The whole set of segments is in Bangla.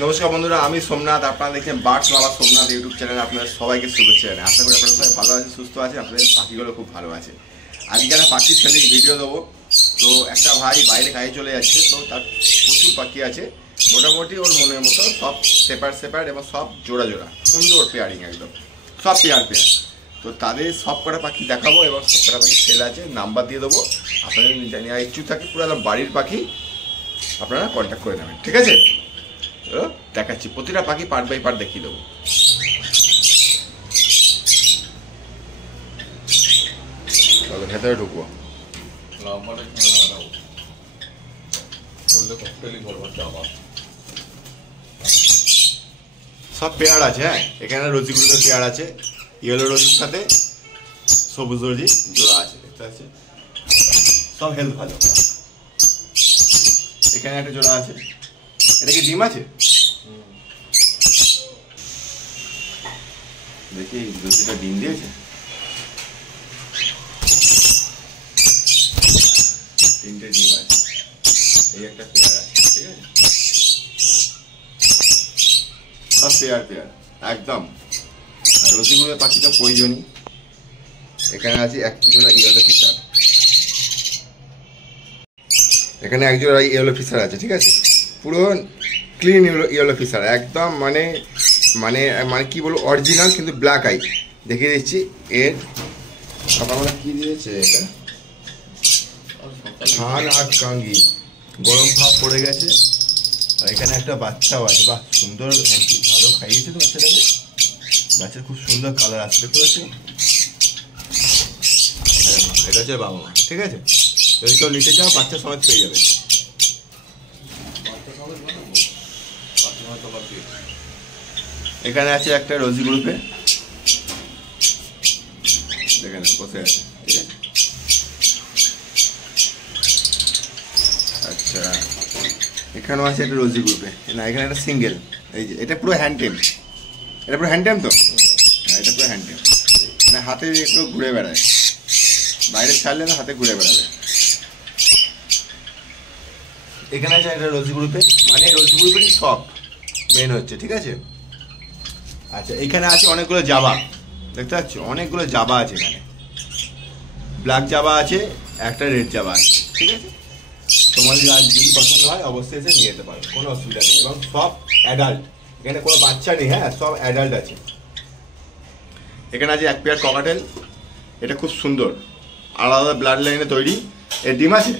নমস্কার বন্ধুরা, আমি সোমনাথ। আপনারা দেখছেন বার্ডস লাভার সোমনাথ ইউটিউব চ্যানেলে। আপনাদের সবাইকে শুভেচ্ছা জানাই। আশা করি আপনারা সবাই ভালো আছে, সুস্থ আছে। আপনাদের পাখিগুলো খুব ভালো আছে। আজকে একটা পাখির সেলিং ভিডিও দেবো। তো একটা ভাই বাইরে কাজে চলে যাচ্ছে, তো তার প্রচুর পাখি আছে। মোটামুটি ওর মনের মতো সব সেপারেট এবং সব জোড়া জোড়া সুন্দর পেয়ারিং, একদম সব পেয়ার। তো তাদের সব কটা পাখি দেখাবো এবং সব কটা পাখি সেল আছে, নাম্বার দিয়ে দেবো। আপনাদের জানিয়ে ইচ্ছুক থাকে পুরো একদম বাড়ির পাখি, আপনারা কন্ট্যাক্ট করে নেবেন, ঠিক আছে? দেখাচ্ছি প্রতিটা পাখি পার্ট বাই পার্ট দেখিয়ে দেবো। ভেতরে ঢুকবো। সব পেয়ার আছে। হ্যাঁ, এখানে রোজিগুলোতে পেয়ার আছে। ইয়েলো রোজির সাথে সবুজ রোজি জোড়া আছে, দেখতে পাচ্ছি। সব হেলথ ভালো। এখানে একটা জোড়া আছে। এটা কি ডিম আছে? দেখি রোজিটা ডিম দিয়েছে। তিনটে ডিম আছে। এই একটা পেয়ার আছে, ঠিক আছে? সব পেয়ার একদম। আর রসিগুলোর পাখিটা প্রয়োজনই। এখানে আছে এক জোড়া ইয়েলো ফিশার। এখানে এক জোড়া ইয়েলো ফিশার আছে, ঠিক আছে? পুরো ক্লিন ইয়েলো ফিশার, একদম মানে মানে মানে কি বলবো, অরিজিনাল কিন্তু ব্ল্যাক আই। দেখিয়ে দিচ্ছি। এর সকালবেলা কি দিয়েছে এটা? ধান আর কাঙ্গি, গরম ভাব পড়ে গেছে। আর এখানে একটা বাচ্চাও আছে। বাহ, সুন্দর, ভালো খাইয়েছে তো বাচ্চাটাকে। বাচ্চার খুব সুন্দর কালার আসছে, দেখতে পাচ্ছি। এটা হচ্ছে বাবা মা, ঠিক আছে? যদি কেউ নিতে চাও বাচ্চা সমেত পেয়ে যাবে। এখানে আছে একটা রোজি গ্রুপে, দেখেন বসে আছে, ঠিক আছে? আচ্ছা, এখানেও আছে একটা রোজি গ্রুপে। না, এখানে একটা সিঙ্গেল। এই যে এটা পুরো হ্যান্ড টেম। এটা পুরো হ্যান্ড টেম তো? হ্যাঁ, এটা পুরো হ্যান্ড টেম। মানে হাতে একটু ঘুরে বেড়ায়, বাইরে ছাড়লে না হাতে ঘুরে বেড়াবে। এখানে আছে একটা রোজি গ্রুপে, মানে রোজি গ্রুপেরই সব মেন হচ্ছে, ঠিক আছে? আচ্ছা, এখানে আছে অনেকগুলো জাবা, দেখতে পাচ্ছ? অনেকগুলো জাবা আছে এখানে। ব্ল্যাক জাবা আছে, একটা রেড জাবা আছে, ঠিক আছে? তোমাদের আর যদি পছন্দ হয় অবশ্যই এসে নিয়ে যেতে পারো, কোনো অসুবিধা নেই। এবং সব অ্যাডাল্ট, এখানে কোনো বাচ্চা নেই। হ্যাঁ, সব অ্যাডাল্ট আছে। এখানে আছে এক পেয়ার ককাটেল। এটা খুব সুন্দর, আলাদা ব্লাড লাইনে তৈরি। এর ডিম আছে?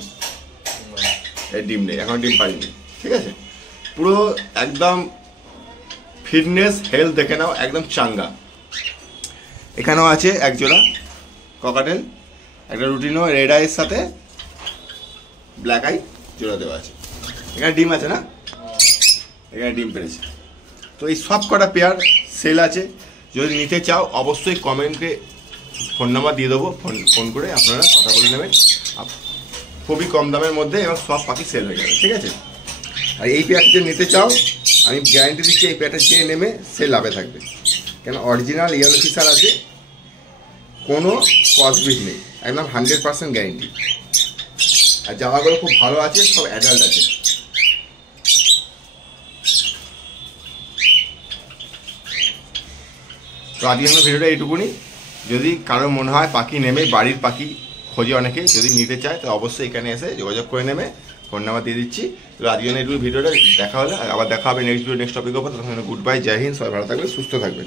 এর ডিম নেই, এখন ডিম পারিনি, ঠিক আছে? পুরো একদম ফিটনেস হেলথ দেখে নাও, একদম চাঙ্গা। এখানেও আছে এক জোড়া ককাটেল, একটা রুটিনো রেড আইয়ের সাথে ব্ল্যাক আই জোড়া দেওয়া আছে। এখানে ডিম আছে না? এখানে ডিম পেরেছে। তো এই সব কটা পেয়ার সেল আছে। যদি নিতে চাও অবশ্যই কমেন্টে ফোন নাম্বার দিয়ে দেবো। ফোন করে আপনারা কথা বলে নেবেন। খুবই কম দামের মধ্যে এবং সব পাখি সেল হয়ে যাবে, ঠিক আছে? আর এই পেয়ারটা যদি নিতে চাও আমি গ্যারান্টি দিচ্ছি, এই পেয়ারটা যে নেমে সে লাভে থাকবে। কেন অরিজিনাল ইয়েলো ফিশার আছে, কোনো কসবিট নেই, একদম 100% গ্যারেন্টি। আর জামাগুলো খুব ভালো আছে, সব অ্যাডাল্ট আছে। তো আজকে আমরা ভিডিওটা এইটুকুনি। যদি কারো মনে হয় পাখি নেমে, বাড়ির পাখি খোঁজে অনেকে, যদি নিতে চায় তো অবশ্যই এখানে এসে যোগাযোগ করে নেবে। ফোন নাম্বার দিয়ে দিচ্ছি। তো আজকে এইটুকু ভিডিওটা দেখা হলে আবার দেখা হবে নেক্সট ভিডিও নেক্সট টপিকের উপর। তখন গুড বাই, জয় হিন্দ, সবাই ভালো থাকবেন, সুস্থ থাকবেন।